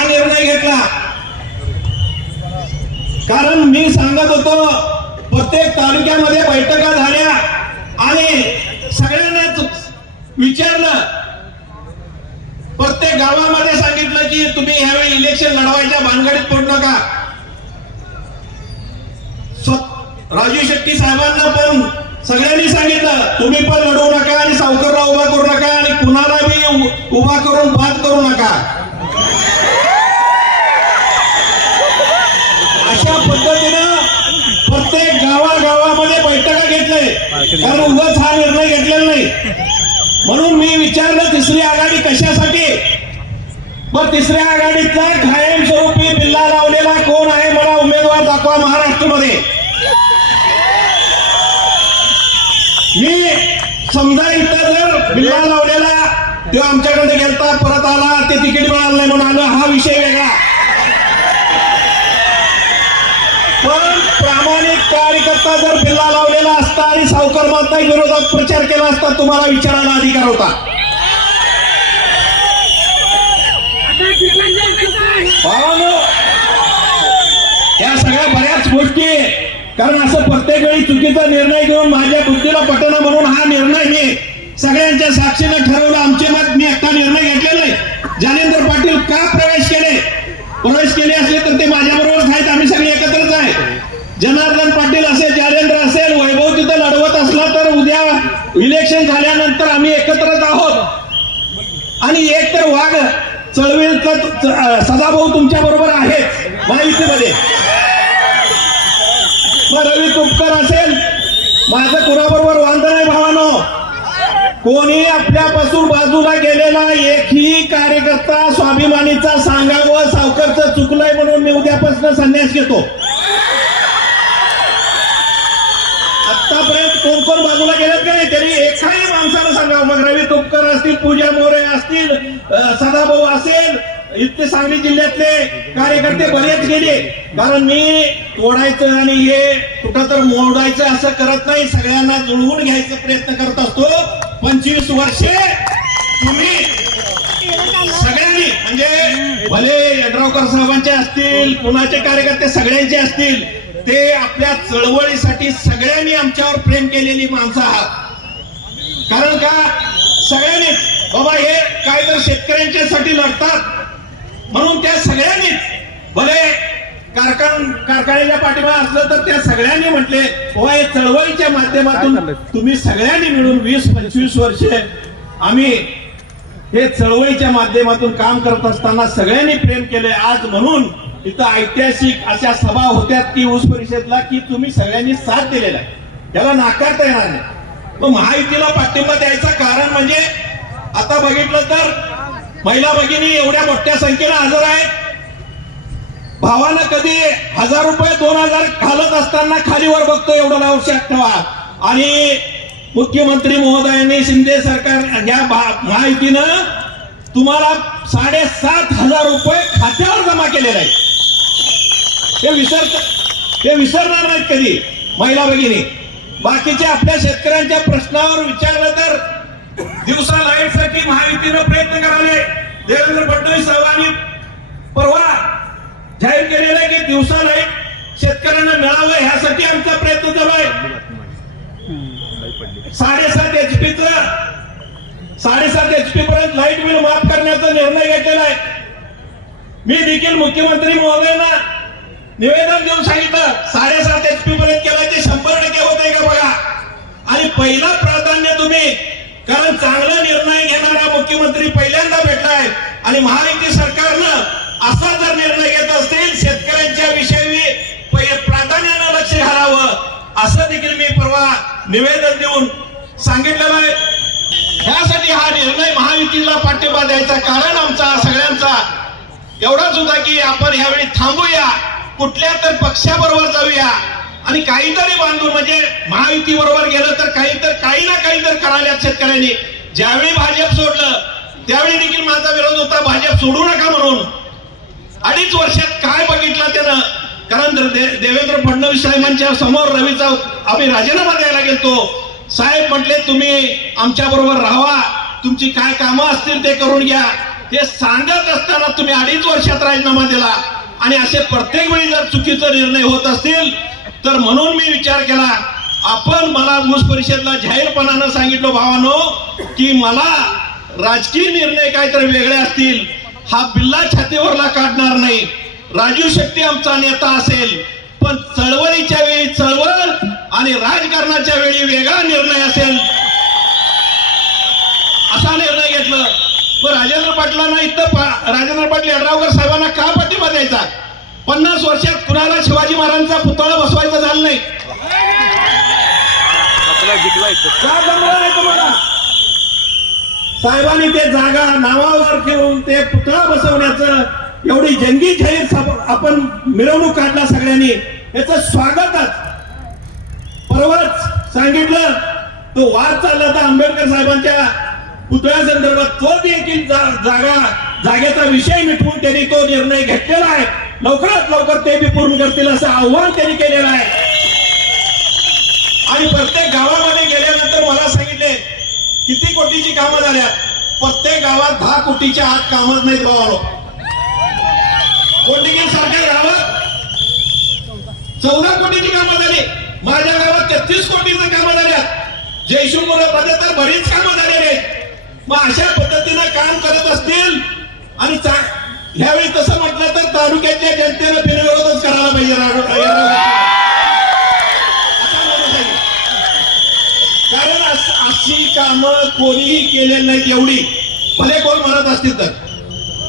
हा निर्णय घेतला. कारण मी सांगत होतो प्रत्येक तालुक्यामध्ये बैठका झाल्या आणि सगळ्यांनाच विचारलं. प्रत्येक गावामध्ये सांगितलं की तुम्ही ह्यावेळी इलेक्शन लढवायच्या भानगडीत पडू नका. राजू शेट्टी साहेबांना पण सगळ्यांनी सांगितलं तुम्ही पण लढवू नका आणि सावकारला उभा करू नका आणि कुणाला बी उभा करून बाद करू नका अशा पद्धतीनं प्रत्येक गावागावामध्ये बैठका घेतले कारण उगाच हा निर्णय घेतलेला नाही. म्हणून मी विचारलं तिसरी आघाडी कशासाठी? मग तिसऱ्या आघाडीतला कायमस्वरूपी बिल्ला लावलेला कोण आहे मला उमेदवार दाखवा महाराष्ट्रामध्ये. मी समजा इथं जर बिल्ला लावलेला तो आमच्याकडे गेलता परत आला ते तिकीट मिळालं नाही म्हणून आलं. हा विषय वेगळा. प्रामाणिक कार्यकर्ता जर बिल्ला लावलेला असता आणि सावकार माताई विरोधात प्रचार केला असता तुम्हाला विचारायला अधिकार होता? या सगळ्या बऱ्याच गोष्टी कारण असं प्रत्येक वेळी चुकीचा निर्णय घेऊन माझ्या बुद्धीला पटना म्हणून हा निर्णय मी सगळ्यांच्या साक्षीने ठरवलं. आमचे मत मी आता निर्णय घेतलेला आहे. जानेंद्र पाटील का प्रवेश केले? प्रवेश केले असले तर ते माझ्या बरोबर आहेत आम्ही सगळे एकत्रच आहे जनार्दन पाटील असेल जालेंद्र असेल वैभव तिथं लढवत असला तर उद्या इलेक्शन झाल्यानंतर आम्ही एकत्रच आहोत आणि एक तर वाघ चळवळीतला तु- अं, सदाभाऊ तुमच्या बरोबर आहेत. महायुतीमध्ये. मग रवी तुपकर असेल माझं कुणाबरोबर वांद नाही भावानो. कोणी आपल्यापासून बाजूला गेलेला एकही कार्यकर्ता स्वाभिमानीचा सांगावं सावकारचं चुकलंय म्हणून मी उद्यापासून संन्यास घेतो. आतापर्यंत कोण कोण बाजूला गेलेत का नाही तरी एकाही माणसाला सांगावं. मग रवी तुपकर असतील पूजा मोरे असतील सदाभाऊ असेल इथले सांगली जिल्ह्यातले कार्यकर्ते बरेच गेले. कारण मी तोडायचं आणि हे कुठं तर मोडायचं असं करत नाही. सगळ्यांना जुळवून घ्यायचा प्रयत्न करत असतो. पंचवीस वर्षे तुम्ही सगळ्यांनी म्हणजे भले यड्रावकर साहेबांचे असतील कुणाचे कार्यकर्ते सगळ्यांचे असतील ते आपल्या चळवळीसाठी सगळ्यांनी आमच्यावर प्रेम केलेली माणसं आहात. कारण का? सगळ्यांनी बाबा हे काय तर शेतकऱ्यांच्यासाठी लढतात. म्हणून त्या सगळ्यांनीच भले कारखान कारखान्याच्या पाठिंबा असलं तर त्या सगळ्यांनी म्हटले बाबा हे चळवळीच्या माध्यमातून तुम्ही सगळ्यांनी मिळून वीस पंचवीस वर्षे आम्ही हे चळवळीच्या माध्यमातून काम करत असताना सगळ्यांनी प्रेम केले. आज म्हणून इथं ऐतिहासिक अशा सभा होत्या की ऊस परिषदला की तुम्ही सगळ्यांनी साथ दिलेला आहे. त्याला नाकारता येणार नाही. मग महायुतीला पाठिंबा द्यायचं कारण म्हणजे आता बघितलं तर महिला भगिनी एवढ्या मोठ्या संख्येनं हजर आहेत. भावानं कधी हजार रुपये दोन हजार घालत असताना खालीवर बघतो एवढं लक्षात ठेवा आणि मुख्यमंत्री महोदयांनी शिंदे सरकार या भा- महायुतीनं तुम्हाला साडेसात हजार रुपये खात्यावर जमा केलेले आहेत ते विसर ते विसरणार नाहीत कधी महिला भगिनी. बाकीच्या आपल्या शेतकऱ्यांच्या प्रश्नावर विचारलं तर दिवसा लाईटसाठी महायुतीनं प्रयत्न करावे देवेंद्र फडणवीस साहेबांनी परवा जाहीर केलेलं आहे की दिवसा लाइट शेतकऱ्यांना मिळावं ह्यासाठी आमचा प्रयत्न चालू आहे. साडेसात एच पीच साडेसात एच पी पर्यंत लाइट बिल माफ करण्याचा निर्णय घेतलेला आहे. मी देखील मुख्यमंत्री महोदयांना निवेदन देऊन सांगितलं साडेसात एच पी पर्यंत केलं ते शंभर टक्के होत आहे का बघा. आणि पहिलं प्राधान्य तुम्ही कारण चांगला निर्णय घेणारा मुख्यमंत्री पहिल्यांदा भेटलाय. आणि महायुती सरकारनं असा जर निर्णय घेत असतील शेतकऱ्यांच्या विषयी प्राधान्यानं लक्ष घालावं असं देखील मी परवा निवेदन देऊन सांगितलेलं आहे. त्यासाठी हा निर्णय महायुतीला पाठिंबा द्यायचा कारण आमचा सगळ्यांचा. एवढाच होता की आपण यावेळी थांबूया. कुठल्या तर पक्षाबरोबर जाऊया. आणि काहीतरी बांधून म्हणजे महायुती बरोबर गेलं तर काही तर काही ना काही तर करायला शेतकऱ्यांनी. ज्यावेळी भाजप सोडलं त्यावेळी देखील माझा विरोध होता भाजप सोडू नका म्हणून. अडीच वर्षात काय बघितलं त्यानं? कारण देवेंद्र फडणवीस साहेबांच्या समोर रवीचा आम्ही राजीनामा द्यायला गेलतो. साहेब म्हटले तुम्ही आमच्या बरोबर राहा तुमची काय कामं असतील ते करून घ्या. हे सांगत असताना तुम्ही अडीच वर्षात राजीनामा दिला. आणि असे प्रत्येक वेळी जर चुकीचे निर्णय होत असतील तर म्हणून मी विचार केला आपण मला ऊस परिषदला जाहीरपणानं सांगितलं भावानो की मला राजकीय निर्णय काहीतरी वेगळे असतील हा बिल्ला छातीवरला काढणार नाही. राजू शक्ती आमचा नेता असेल पण चळवळीच्या वेळी चळवळ आणि राजकारणाच्या वेळी वेगळा निर्णय असेल. असा निर्णय घेतलं. पण राजेंद्र पाटलांना इथं राजेंद्र पाटील यड्रावकर साहेबांना का पाठिंबा द्यायचा? पन्नास वर्षात कुणाला शिवाजी महाराजांचा पुतळा बसवायचा झालं नाही. साहेबांनी ते जागा नावावर ठेवून ते पुतळा बसवण्याचं एवढी जंगी जाहीर आपण मिरवणूक काढला सगळ्यांनी. याचं स्वागतच. परवाच सांगितलं तो वाद चालला होता आंबेडकर साहेबांच्या पुतळ्या संदर्भात तो देखील जागा जागेचा विषय मिटवून त्यांनी तो निर्णय घेतलेला आहे. लवकरात लवकर ते बी पूर्ण करतील असं आव्हान त्यांनी केलेलं आहे. आणि प्रत्येक गावामध्ये गेल्यानंतर मला सांगितले किती कोटीची कामं झाल्यात प्रत्येक गावात दहा कोटीच्या आत कामच नाहीत भावानो कोंडिगिर सारख्या गावात चौदा कोटीची कामं झाली. माझ्या गावात तेहतीस कोटीचं कामं झाल्यात जयशंकर तर बरीच कामं झालेली आहेत. मग अशा पद्धतीनं काम करत असतील आणि यावेळी ह्यावेळी तसं म्हटलं तर तालुक्यातल्या जनतेनं बिनविरोधच करायला पाहिजे कारण अशी कामं कोणीही केलेली नाहीत एवढी. भले कोण म्हणत असतील तर.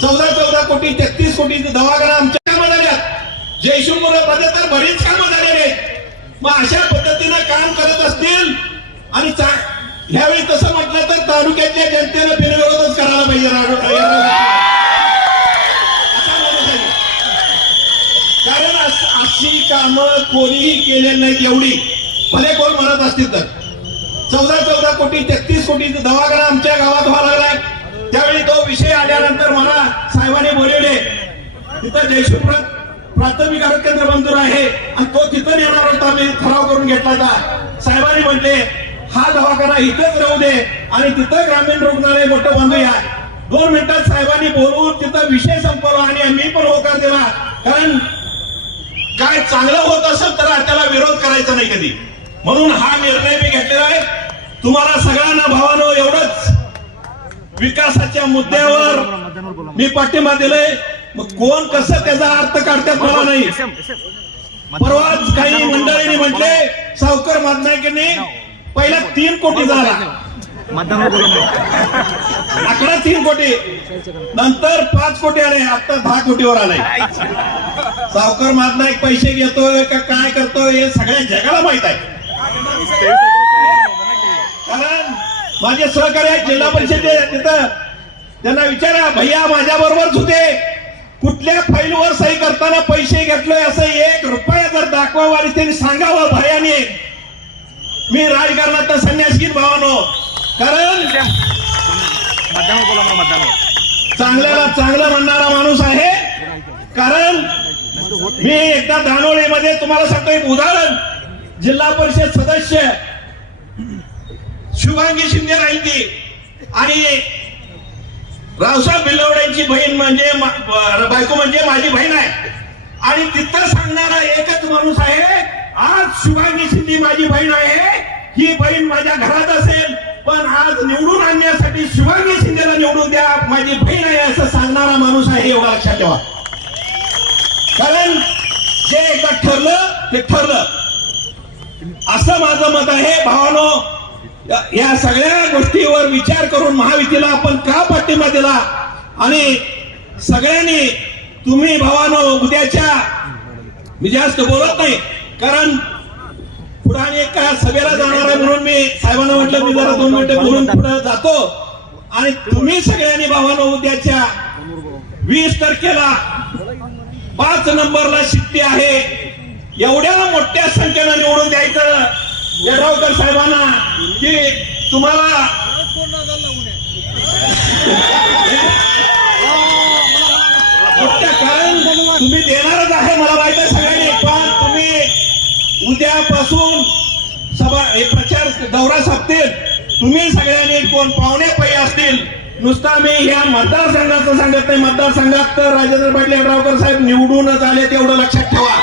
चौदा चौदा कोटी तेहतीस कोटी दवाखाना आमच्या कामं झाल्यात जयशंकरमध्ये तर बरीच कामं झालेली आहेत. मग अशा पद्धतीनं काम करत असतील आणि चा- ह्यावेळी तसं म्हटलं तर तालुक्यातल्या जनतेनं बिनविरोधच करायला पाहिजे राघव- यादव. असा माणूस आहे. कारण अस- अशी कामं कोणीही केलेली नाहीत एवढी. भले कोण म्हणत असतील तर. चौदा चौदा कोटी तेहतीस कोटी दवाखाना आमच्या गावात व्हावा लागलाय. त्यावेळी तो विषय आल्यानंतर मला साहेबांनी बोलवले तिथं जयशिवपुरात प्राथमिक आरोग्य केंद्र मंजूर आहे आणि तो तिथं येणार होता मी ठराव करून घेतला होता. साहेबांनी म्हटले हा दवाखाना इथंच राहू दे आणि तिथं ग्रामीण रुग्णालय मोठं बांधूया दोन मिनिटात साहेबांनी बोलून तिथं विषय संपवला आणि मी पण होकार दिला. कारण काय चांगलं होत असेल तर त्याला विरोध करायचा नाही कधी. म्हणून हा निर्णय मी घेतलेला आहे. तुम्हाला सगळ्यांना भावानो एवढंच. विकासाच्या मुद्द्यावर मी पाठिंबा दिलाय. मग कोण कसं त्याचा अर्थ काढतात मला नाही. परवाच काही मंडळींनी म्हटले सावकर मातनायकांनी पहिला तीन कोटी झाला. आकडा तीन कोटी. नंतर पाच कोटी आले आता दहा कोटीवर आलाय सावकर एक पैसे घेतोय का काय करतोय हे सगळ्या जगाला माहीत आहे. कारण माझे सहकारी आहेत जिल्हा परिषद तिथं त्यांना विचारा भैया माझ्या बरोबरच होते कुठल्या फाईलवर सही करताना पैसे घेतलोय असं एक रुपया जर दाखवा आणि त्यांनी सांगावं भयाने. मी राजकारणात संन्यासगीर भावानो. कारण! चांगल्याला चांगलं म्हणणारा माणूस आहे. कारण! मी एकदा दानोळीमध्ये तुम्हाला सांगतो एक उदाहरण. जिल्हा परिषद सदस्य शुभांगी शिंदे राहिली आणि रावसाहेब बिल्लवड्यांची बहीण म्हणजे बायको म्हणजे माझी बहीण आहे. आणि तिथं सांगणारा एकच माणूस आहे आज शुभांगी शिंदे माझी बहीण आहे. ही बहीण माझ्या घरात असेल. पण आज निवडून आणण्यासाठी शिवाजी शिंदेला निवडून द्या. माझी बहीण आहे असं सांगणारा माणूस आहे एवढा लक्षात ठेवा. कारण जे एकदा ठरलं ते ठरलं. असं माझं मत आहे भावानो. या- या सगळ्या गोष्टीवर विचार करून महायुतीला आपण का पाठिंबा दिला? आणि सगळ्यांनी तुम्ही भावानो उद्याच्या मी जास्त बोलत नाही कारण पुढे आणि एका सभेला जाणार आहे म्हणून मी साहेबांना म्हटलं मी जरा दोन मिनिटं बोलून पुढे जातो. आणि तुम्ही सगळ्यांनी भावानो उद्याच्या वीस तारखेला पाच नंबरला शिट्टी आहे. एवढ्या मोठ्या संख्येनं निवडून द्यायचं. यड्रावकर साहेबांना की तुम्हाला मोठ्या कारण तुम्ही देणारच आहे मला माहीत आहे सगळ्यांनी. उद्यापासून सभा हे प्रचार दौरा साधतील. तुम्ही सगळ्यांनी कोण पाहुणे पै असतील नुसता मी ह्या मतदारसंघाचं सांगत नाही. मतदारसंघात तर राजेंद्र पाटील साहेब निवडूनच आले तेवढं लक्षात ठेवा.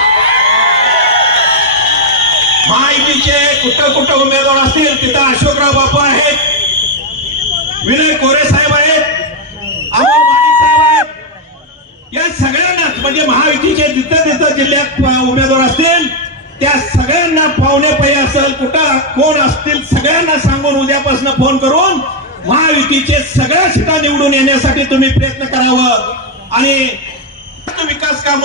महायुतीचे कुठं कुठं उमेदवार असतील तिथं अशोकराव बापू आहेत विनय कोरे साहेब आहेत अमोल माणिक साहेब आहेत. या सगळ्यांनाच म्हणजे महायुतीचे जिथं तिथं जिल्ह्यात उमेदवार असतील त्या सगळ्यांना पाहुणे पै असेल कुठं कोण असतील सगळ्यांना सांगून उद्यापासून फोन करून महायुतीचे सगळ्या सीटा निवडून येण्यासाठी तुम्ही प्रयत्न करावं. आणि विकास काम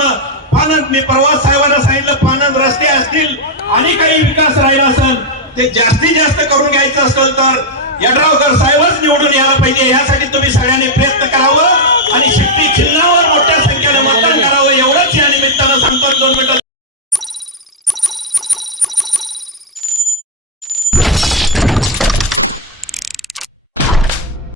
पानंद मी परवा साहेबांना सांगितलं पानंद रस्ते असतील आणि काही विकास राहिला असेल ते जास्तीत जास्त करून घ्यायचं असेल तर यड्रावकर साहेबच निवडून यायला पाहिजे. यासाठी तुम्ही सगळ्यांनी प्रयत्न करावं आणि शक्ती चिन्हावर मोठ्या संख्येने मतदान करावं. एवढंच या निमित्तानं सांगतो दोन मिनिटं